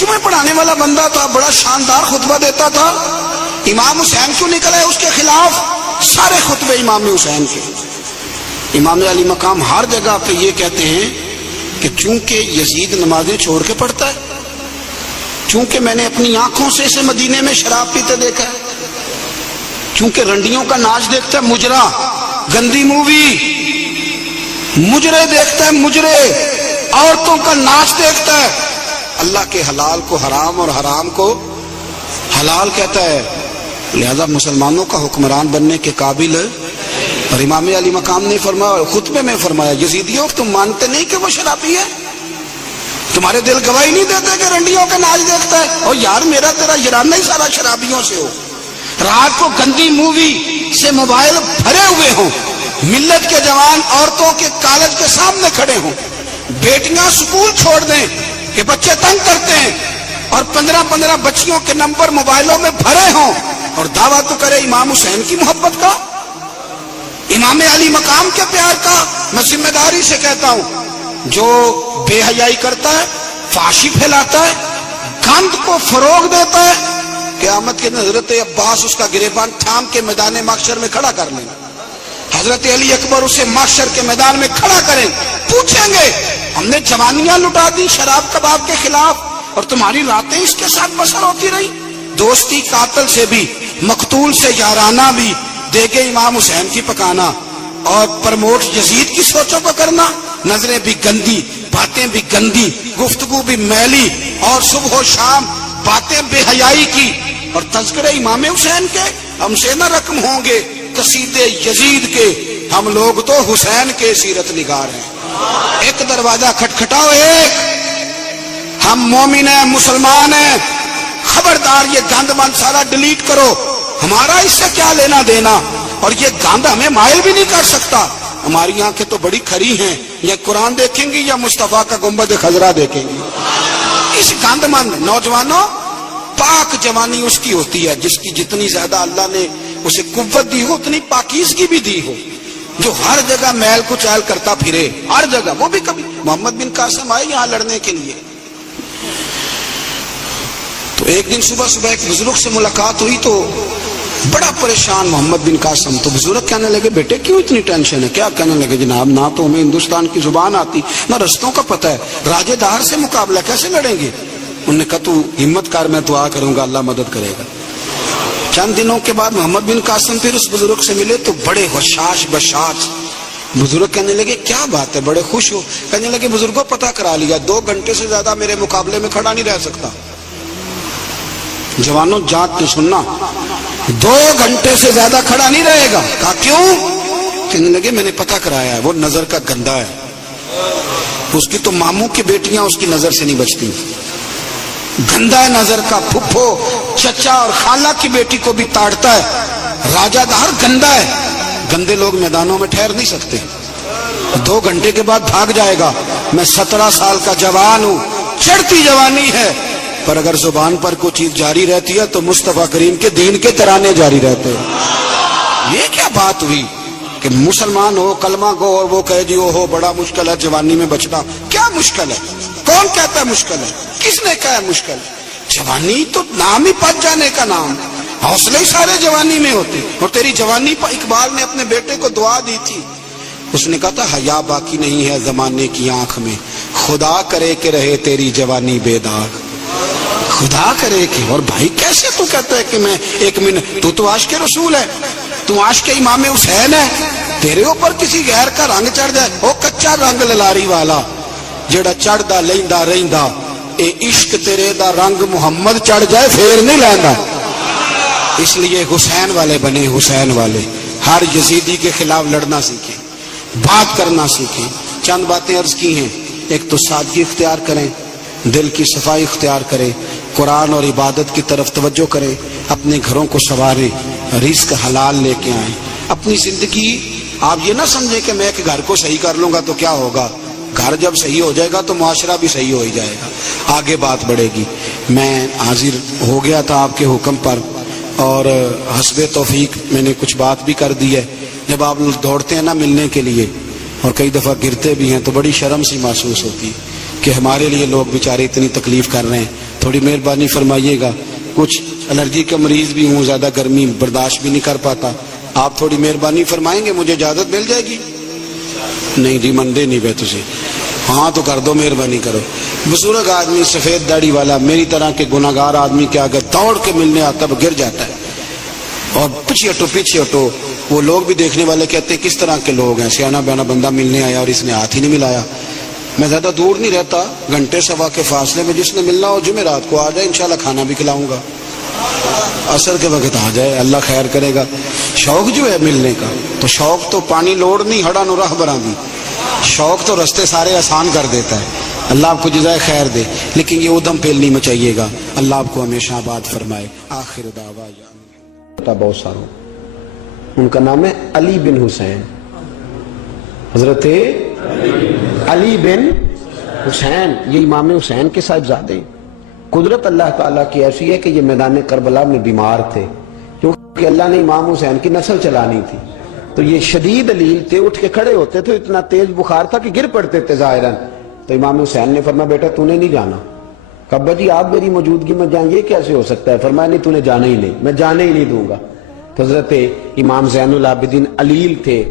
جمعے پڑھانے والا بندہ تھا، بڑا شاندار خطبہ دیتا تھا، امام حسین کیوں نکلے اس کے خلاف؟ سارے خطبے امام حسین کے۔ امام علی مقام ہر جگہ پہ یہ کہتے ہیں کہ چونکہ یزید نمازیں چھوڑ کے پڑھتا ہے، چونکہ میں نے اپنی آنکھوں سے اسے مدینے میں شراب پیتے دیکھا ہے، چونکہ رنڈیوں کا ناچ دیکھتا ہے، مجرا، گندی مووی، مجرے دیکھتا ہے، مجرے، عورتوں کا ناچ دیکھتا ہے، اللہ کے حلال کو حرام اور حرام کو حلال کہتا ہے، لہذا مسلمانوں کا حکمران بننے کے قابل ہے۔ اور امام علی مقام نے فرمایا، خطبے میں فرمایا، یزیدیوں تم مانتے نہیں کہ وہ شرابی ہے؟ تمہارے دل گواہی نہیں دیتے کہ رنڈیوں کا ناچ دیکھتا ہے؟ اور یار میرا تیرا یارانہ ہی سارا شرابیوں سے ہو، رات کو گندی مووی سے موبائل بھرے ہوئے ہوں، ملت کے جوان عورتوں کے کالج کے سامنے کھڑے ہوں، بیٹیاں سکول چھوڑ دیں کہ بچے تنگ کرتے ہیں، اور 15 بچیوں کے نمبر موبائلوں میں بھرے ہوں، اور دعویٰ تو کرے امام حسین کی محبت کا، امام علی مقام کے پیار کا۔ میں ذمہ داری سے کہتا ہوں، جو بے حیائی کرتا ہے، فحاشی پھیلاتا ہے، گند کو فروغ دیتا ہے، قیامت کے حضرت عباس اس کا گریبان تھام کے میدان محشر میں کھڑا کر لیں، حضرت علی اکبر اسے محشر کے میدان میں کھڑا کریں، پوچھیں گے ہم نے جوانیاں لٹا دی شراب کباب کے خلاف اور تمہاری راتیں اس کے ساتھ بسر ہوتی رہی؟ دوستی قاتل سے بھی، مقتول سے یارانہ بھی، دیکھے امام حسین کی پکانا اور پرموٹ یزید کی سوچوں کو کرنا، نظریں بھی گندی، باتیں بھی گندی، گفتگو بھی میلی، اور صبح و شام باتیں بے حیائی کی، اور تذکرے امام حسین کے ہم سے نہ رقم ہوں گے، قصیدے یزید کے، ہم لوگ تو حسین کے سیرت نگار ہیں۔ ایک دروازہ کھٹکھٹاؤ، ایک، ہم مومن ہیں، مسلمان ہیں، خبردار یہ گند مند سارا ڈیلیٹ کرو، ہمارا اس سے کیا لینا دینا، اور یہ گند ہمیں مائل بھی نہیں کر سکتا، ہماری آنکھیں تو بڑی کھری ہیں، یا قرآن دیکھیں گی یا مصطفیٰ کا گنبد خضرا دیکھیں گی۔ اس گند مند نوجوانوں، پاک جوانی اس کی ہوتی ہے جس کی جتنی زیادہ اللہ نے اسے قوت دی ہو اتنی پاکیزگی بھی دی ہو، جو ہر جگہ میل کچیل کرتا پھرے، ہر جگہ۔ وہ بھی کبھی محمد بن قاسم آئے یہاں لڑنے کے لیے، تو ایک دن صبح ایک بزرگ سے ملاقات ہوئی تو بڑا پریشان محمد بن قاسم، تو بزرگ کہنے لگے بیٹے کیوں اتنی ٹینشن ہے؟ کیا؟ کہنے لگے جناب نہ تو ہمیں ہندوستان کی زبان آتی نہ رستوں کا پتہ ہے، راجے دار سے مقابلہ کیسے لڑیں گے؟ انہوں نے کہا تو ہمت کر، میں دعا کروں گا اللہ مدد کرے گا۔ چند دنوں کے بعد محمد بن قاسم پھر اس بزرگ سے ملے تو بڑے حشاش بشاش، بزرگ کہنے لگے کیا بات ہے، بڑے خوش ہو؟ کہنے لگے بزرگوں پتہ کرا لیا، 2 گھنٹے سے زیادہ میرے مقابلے میں کھڑا نہیں رہ سکتا۔ جوانوں جاگ کے سننا، 2 گھنٹے سے زیادہ کھڑا نہیں رہے گا۔ کہا کیوں؟ کہنے لگے میں نے پتہ کرایا ہے، وہ نظر کا گندا ہے، اس کی تو ماموں کی بیٹیاں اس کی نظر سے نہیں بچتی، گندا ہے نظر کا، پھپھو چچا اور خالہ کی بیٹی کو بھی تاڑتا ہے، راجہ دار گندا ہے، گندے لوگ میدانوں میں ٹھہر نہیں سکتے، 2 گھنٹے کے بعد بھاگ جائے گا۔ میں 17 سال کا جوان ہوں، چڑھتی جوانی ہے، پر اگر زبان پر کوئی چیز جاری رہتی ہے تو مصطفیٰ کریم کے دین کے ترانے جاری رہتے ہیں۔ یہ کیا بات ہوئی کہ مسلمان ہو، کلمہ گو، اور وہ کہے جی ہو بڑا مشکل ہے جوانی میں بچنا؟ کیا مشکل ہے؟ کون کہتا ہے مشکل ہے؟ کس نے کہا ہے مشکل ہے؟ جوانی تو نام ہی پچ جانے کا نام، حوصلے ہی سارے جوانی میں ہوتے۔ اور تیری جوانی پر اقبال نے اپنے بیٹے کو دعا دی تھی، اس نے کہا تھا حیا باقی نہیں ہے زمانے کی آنکھ میں، خدا کرے کہ رہے تیری جوانی بے داغ، خدا کرے کہ۔ اور بھائی کیسے تو کہتا ہے کہ میں 1 منٹ، تو عاشق رسول ہے، تو عاشق امام حسین ہے، تیرے اوپر کسی غیر کا رنگ چڑھ جائے، وہ کچا رنگ للاری والا جڑا چڑھدا لیندا رہندا، اے عشق تیرے دا رنگ محمد چڑھ جائے پھر نہیں لیندا۔ اس لیے حسین والے بنے، حسین والے، ہر یزیدی کے خلاف لڑنا سیکھیں، بات کرنا سیکھیں۔ چند باتیں عرض کی ہیں، ایک تو سادگی اختیار کریں، دل کی صفائی اختیار کریں، قرآن اور عبادت کی طرف توجہ کریں، اپنے گھروں کو سنواریں، رزق حلال لے کے آئیں۔ اپنی زندگی آپ یہ نہ سمجھیں کہ میں ایک گھر کو صحیح کر لوں گا تو کیا ہوگا، گھر جب صحیح ہو جائے گا تو معاشرہ بھی صحیح ہو ہی جائے گا، آگے بات بڑھے گی۔ میں حاضر ہو گیا تھا آپ کے حکم پر، اور حسب توفیق میں نے کچھ بات بھی کر دی ہے۔ جب آپ لوگ دوڑتے ہیں نا ملنے کے لیے اور کئی دفعہ گرتے بھی ہیں تو بڑی شرم سی محسوس ہوتی کہ ہمارے لیے لوگ بیچارے اتنی تکلیف کر رہے ہیں، تھوڑی مہربانی فرمائیے گا، کچھ الرجی کا مریض بھی ہوں، زیادہ گرمی برداشت بھی نہیں کر پاتا، آپ تھوڑی مہربانی فرمائیں گے، مجھے اجازت مل جائے گی؟ نہیں جی مندے نہیں بے تجھے، ہاں تو کر دو، مہربانی کرو۔ بزرگ آدمی سفید داڑھی والا میری طرح کے گناہگار آدمی کے اگر دوڑ کے ملنے آتا وہ گر جاتا ہے، اور پیچھے ہٹو، وہ لوگ بھی دیکھنے والے کہتے ہیں کس طرح کے لوگ ہیں، سیانا بیانا بندہ ملنے آیا اور اس نے ہاتھ ہی نہیں ملایا۔ میں زیادہ دور نہیں رہتا، گھنٹے سوا کے فاصلے میں، جس نے ملنا ہو جمعرات کو آ جائے، انشاءاللہ کھانا بھی کھلاؤں گا، عصر کے وقت آ جائے، اللہ خیر کرے گا۔ شوق جو ہے ملنے کا، تو شوق تو پانی لوڑ نہیں ہڑا نو راہ برا دی، شوق تو رستے سارے آسان کر دیتا ہے، اللہ آپ کو جزائے خیر دے، لیکن یہ ادھم پھیل نہیں مچائیے گا، اللہ آپ کو ہمیشہ آباد فرمائے۔ آخر دعوانا بہت ساروں، ان کا نام ہے علی بن حسین، حضرت علی بن حسین، یہ امام حسین کے صاحبزادے ہیں۔ قدرت اللہ تعالیٰ کی ایسی ہے کہ یہ میدان کربلا میں بیمار تھے، کیونکہ اللہ نے امام حسین کی نسل چلانی تھی، تو یہ شدید علیل تھے، اٹھ کے کھڑے ہوتے تھے، اتنا تیز بخار تھا کہ گر پڑتے تھے ظاہراً۔ تو امام حسین نے فرمایا بیٹا تو نے نہیں جانا۔ کہا ابا جی آپ میری موجودگی میں جائیں، یہ کیسے ہو سکتا ہے؟ فرمایا نہیں تو نے جانا ہی نہیں، میں جانے ہی نہیں دوں گا۔ تو حضرت امام زین العابدین علیل تھے،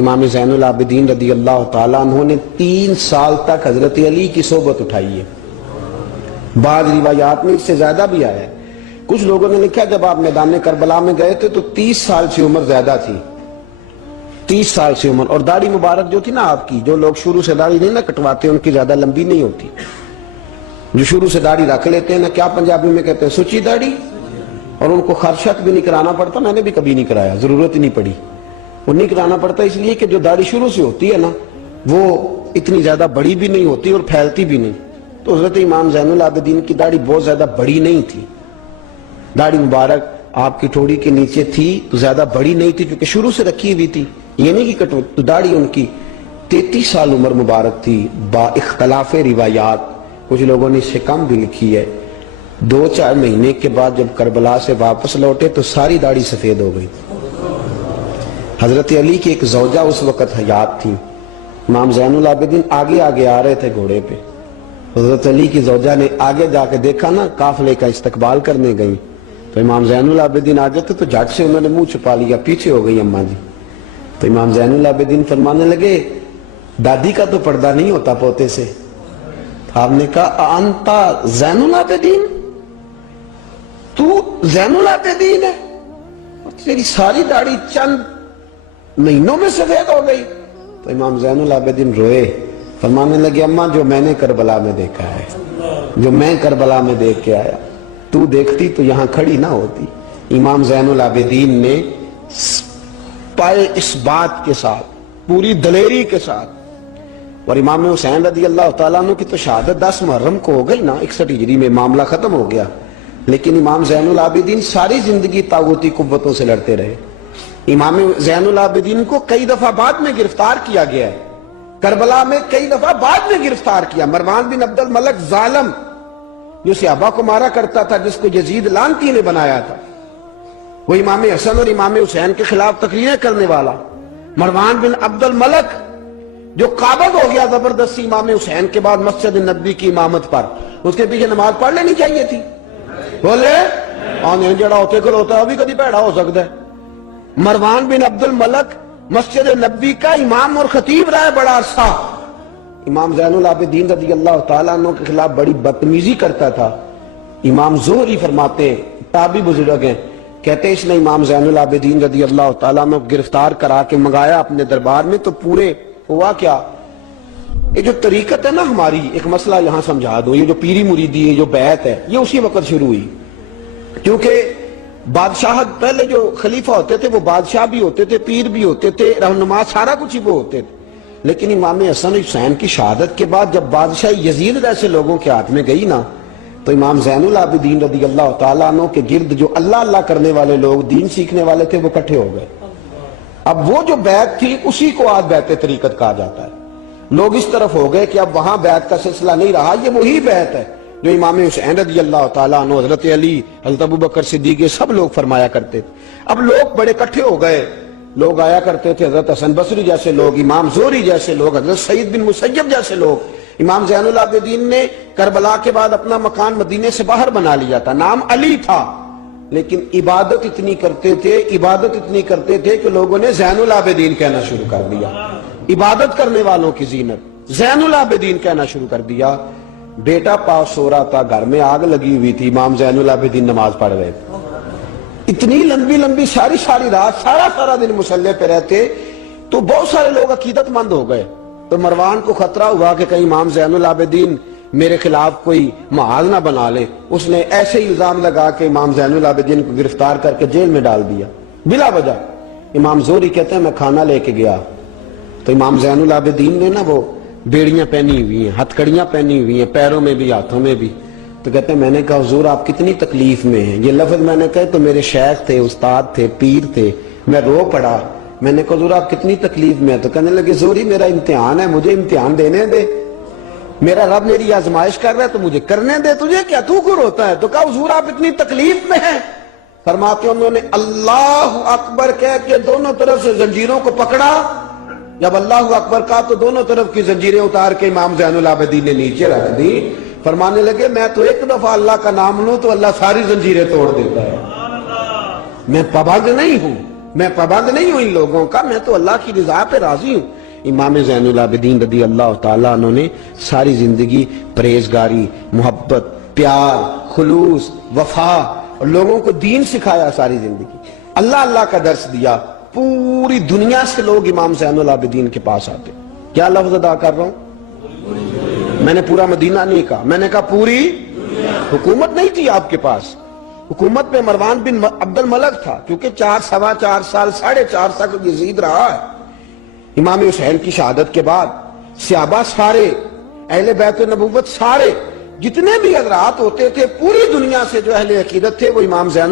امام زین العابدین رضی اللہ تعالیٰ عنہ نے 3 سال تک حضرت علی کی صحبت اٹھائی ہے، بعض روایات میں اس سے زیادہ بھی آیا ہے۔ کچھ لوگوں نے لکھا جب آپ میدان کربلا میں گئے تھے تو 30 سال سے عمر زیادہ تھی، 30 سال سے عمر، اور داڑھی مبارک جو تھی نا آپ کی، جو لوگ شروع سے داڑھی نہیں نہ کٹواتے ان کی زیادہ لمبی نہیں ہوتی، جو شروع سے داڑھی رکھ لیتے ہیں نا، کیا پنجابی میں کہتے ہیں سچی داڑھی، اور ان کو خرشت بھی نہیں کرانا پڑتا، میں نے بھی کبھی نہیں کرایا، ضرورت ہی نہیں پڑی، وہ نہیں کرانا پڑتا اس لیے کہ جو داڑھی شروع سے ہوتی ہے نا وہ اتنی زیادہ بڑی بھی نہیں ہوتی اور پھیلتی بھی نہیں۔ تو حضرت امام زین العابدین کی داڑھی بہت زیادہ بڑی نہیں تھی، داڑھی مبارک آپ کی ٹھوڑی کے نیچے تھی تو زیادہ بڑی نہیں تھی کیونکہ شروع سے رکھی ہوئی تھی، یہ نہیں کہ تو داڑھی ان کی 33 سال عمر مبارک تھی، با اختلاف روایات، کچھ لوگوں نے اس سے کم بھی لکھی ہے۔ 2-4 مہینے کے بعد جب کربلا سے واپس لوٹے تو ساری داڑھی سفید ہو گئی۔ حضرت علی کی ایک زوجہ اس وقت حیات تھی، امام زین العابدین آگے آ رہے تھے گھوڑے پہ، حضرت علی کی زوجہ نے آگے جا کے دیکھا نا قافلے کا استقبال کرنے گئی، تو امام زین العابدین آگے تھے تو جھٹ سے انہوں نے منہ چھپا لیا، پیچھے ہو گئی اماں جی۔ تو امام زین العابدین فرمانے لگے دادی کا تو پردہ نہیں ہوتا پوتے سے۔ آپ نے کہا انتا زین العابدین، تو زین العابدین ہے، تیری ساری داڑھی چند مہینوں میں سفید ہو گئی۔ تو امام زین العابدین روئے، فرمانے لگے اماں جو میں نے کربلا میں دیکھا ہے، جو میں کربلا میں دیکھ کے آیا، تو دیکھتی تو یہاں کھڑی نہ ہوتی۔ امام زین العابدین نے پائے اس بات کے ساتھ، پوری دلیری کے ساتھ، اور امام حسین رضی اللہ تعالیٰ عنہ کی تو شہادت 10 محرم کو ہو گئی نا، 61 ہجری میں معاملہ ختم ہو گیا، لیکن امام زین العابدین ساری زندگی طاغوتی قوتوں سے لڑتے رہے۔ امام زین العابدین کو کئی دفعہ بعد میں گرفتار کیا گیا ہے، کربلا میں کئی دفعہ بعد میں گرفتار کیا۔ مروان بن عبد الملک ظالم جو صحابہ کو مارا کرتا تھا، جس کو یزید لعنتی نے بنایا تھا، وہ امام حسن اور امام حسین کے خلاف تقریریں کرنے والا مروان بن عبد الملک جو قابض ہو گیا زبردستی امام حسین کے بعد مسجد نبی کی امامت پر، اس کے پیچھے نماز پڑھ لینی چاہیے تھی، بولے آنے جڑا ہوتے کل ہوتا ہے ابھی کدی پیڑا ہو سکتا ہے۔ مروان بن عبد الملک مسجد نبی کا امام اور خطیب رہا ہے بڑا عرصہ، امام زین العابدین رضی اللہ تعالیٰ عنہ کے خلاف بڑی بدتمیزی کرتا تھا۔ امام زہری فرماتے ہیں، تابعی بزرگ ہیں، کہتے ہیں اس نے امام زین العابدین رضی اللہ تعالیٰ عنہ گرفتار کرا کے منگایا اپنے دربار میں، تو پورے ہوا کیا، یہ جو طریقت ہے نا ہماری، ایک مسئلہ یہاں سمجھا دو، یہ جو پیری مریدی ہے، جو بیعت ہے، یہ اسی وقت شروع ہوئی، کیونکہ بادشاہت پہلے جو خلیفہ ہوتے تھے وہ بادشاہ بھی ہوتے تھے، پیر بھی ہوتے تھے، رہنما، سارا کچھ ہی وہ ہوتے تھے، لیکن امام حسن حسین کی شہادت کے بعد جب بادشاہ یزید جیسے لوگوں کے ہاتھ میں گئی نا، تو امام زین العابدین رضی اللہ تعالیٰ عنہ کے گرد جو اللہ اللہ کرنے والے لوگ، دین سیکھنے والے تھے، وہ اکٹھے ہو گئے۔ اب وہ جو بیعت تھی اسی کو آج بیعت طریقت کہا جاتا ہے۔ لوگ اس طرف ہو گئے کہ اب وہاں بیعت کا سلسلہ نہیں رہا، یہ وہی بیعت ہے جو امام حسین رضی اللہ تعالیٰ عنہ، حضرت علی، حضرت ابوبکر صدیق، سب لوگ فرمایا کرتے تھے۔ اب لوگ بڑے اکٹھے ہو گئے، لوگ آیا کرتے تھے، حضرت حسن بصری جیسے لوگ، امام زہری جیسے لوگ، حضرت سعید بن مسیب جیسے لوگ، امام زین العابدین نے کربلا کے بعد اپنا مکان مدینے سے باہر بنا لیا تھا، نام علی تھا، لیکن عبادت اتنی کرتے تھے کہ لوگوں نے زین العابدین کہنا شروع کر دیا، عبادت کرنے والوں کی زینت زین العابدین کہنا شروع کر دیا۔ بیٹا پاس سو رہا تھا، گھر میں آگ لگی ہوئی تھی، امام زین العابدین نماز پڑھ رہے تھے، اتنی لمبی ساری رات سارا دن مصلی پہ رہتے، تو بہت سارے لوگ عقیدت مند ہو گئے۔ تو مروان کو خطرہ ہوا کہ کہیں امام زین العابدین میرے خلاف کوئی محاذ نہ بنا لے، اس نے ایسے ہی الزام لگا کہ امام زین العابدین کو گرفتار کر کے جیل میں ڈال دیا بلا وجہ۔ امام زہری کہتے ہیں میں کھانا لے کے گیا تو امام زین العابدین نے نا وہ بیڑیاں پہنی ہوئی ہیں، ہتھ کڑیاں پہنی ہوئی ہیں، پیروں میں بھی ہاتھوں میں بھی، تو کہتے ہیں میں نے کہا حضور آپ کتنی تکلیف میں ہیں، یہ لفظ میں نے کہا تو میرے شیخ تھے، استاد تھے، پیر تھے، میں رو پڑا، میں نے کہا حضور آپ کتنی تکلیف میں ہیں، تو کہنے لگے زہری میرا امتحان ہے، مجھے امتحان دینے دے، میرا رب میری آزمائش کر رہا ہے تو مجھے کرنے دے، تجھے کیا، تو کیوں روتا ہے؟ تو کہا حضور آپ اتنی تکلیف میں ہیں، فرماتے ہیں انہوں نے اللہ اکبر کہہ کے دونوں طرف سے زنجیروں کو پکڑا، جب اللہ اکبر کہا تو دونوں طرف کی زنجیریں اتار کے امام زین العابدین نے نیچے رکھ دی، فرمانے لگے میں تو ایک دفعہ اللہ کا نام لوں تو اللہ ساری زنجیریں توڑ دیتا ہے، میں پابند نہیں ہوں ان لوگوں کا، میں تو اللہ کی رضا پہ راضی ہوں۔ امام زین العابدین رضی اللہ تعالیٰ عنہ نے ساری زندگی پرہیزگاری، محبت، پیار، خلوص، وفا اور لوگوں کو دین سکھایا، ساری زندگی اللہ کا درس دیا، پوری دنیا سے لوگ امام زین العابدین کے پاس آتے۔ کیا لفظ ادا کر رہا ہوں، میں نے پورا مدینہ نہیں کہا، میں نے کہا پوری حکومت نہیں تھی آپ کے پاس، حکومت پہ مروان بن عبد الملک تھا، کیونکہ 4 سال 4.5 تک یزید رہا ہے۔ امام حسین کی شہادت کے بعد صحابہ سارے، اہل بیت النبوت سارے، جتنے بھی حضرات ہوتے تھے پوری دنیا سے جو اہل عقیدت تھے وہ امام زین